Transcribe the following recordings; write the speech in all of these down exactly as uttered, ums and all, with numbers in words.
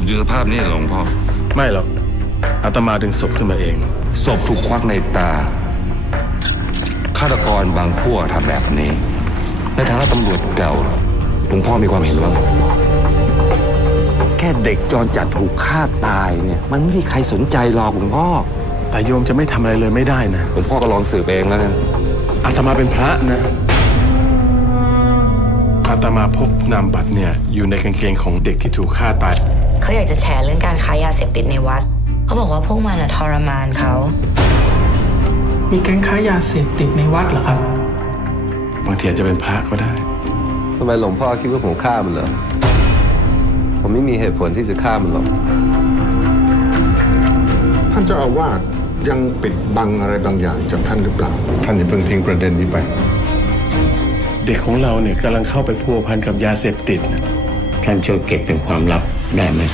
พอยู่สภาพนี้หลวงพ่อไม่หรอกอาตมาดึงศพขึ้นมาเองศพถูกควักในตาฆาตกรบางพวกทำแบบนี้ในฐานะตำรวจเก่าหลวงพ่อมีความเห็นว่าแค่เด็กจรจัดถูกฆ่าตายเนี่ยมันไม่มีใครสนใจหรอกหลวงพ่อแต่โยมจะไม่ทำอะไรเลยไม่ได้นะหลวงพ่อก็ลองสืบเองแล้วกันอาตมาเป็นพระนะอาตมาพบนามบัตรเนี่ยอยู่ในกางเกงของเด็กที่ถูกฆ่าตายเขาอยากจะแฉเรื่องการค้ายาเสพติดในวัดเขาบอกว่าพวกมันทรมานเขามีแก๊งค้ายาเสพติดในวัดเหรอครับบางทีอาจจะเป็นพระก็ได้ทำไมหลวงพ่อคิดว่าผมฆ่ามันเหรอผมไม่มีเหตุผลที่จะฆ่ามันหรอกท่านเจ้าอาวาสยังปิดบังอะไรบางอย่างจากท่านหรือเปล่าท่านอย่าเพิ่งทิ้งประเด็นนี้ไปเด็กของเราเนี่ยกำลังเข้าไปพัวพันกับยาเสพติดนะท่านช่วยเก็บเป็นความลับได้ไหม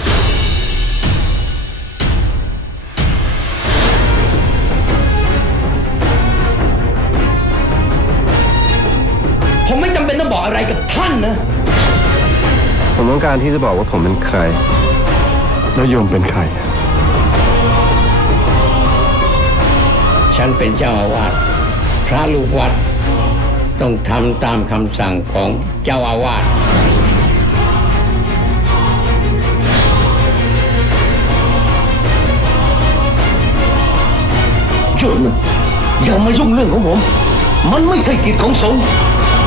ผมไม่จำเป็นต้องบอกอะไรกับท่านนะผมต้องการที่จะบอกว่าผมเป็นใครแล้วโยมเป็นใครฉันเป็นเจ้าอาวาสพระลูกวัดต้องทำตามคำสั่งของเจ้าอาวาสหยุดนะอย่ามายุ่งเรื่องของผมมันไม่ใช่กิจของสงฆ์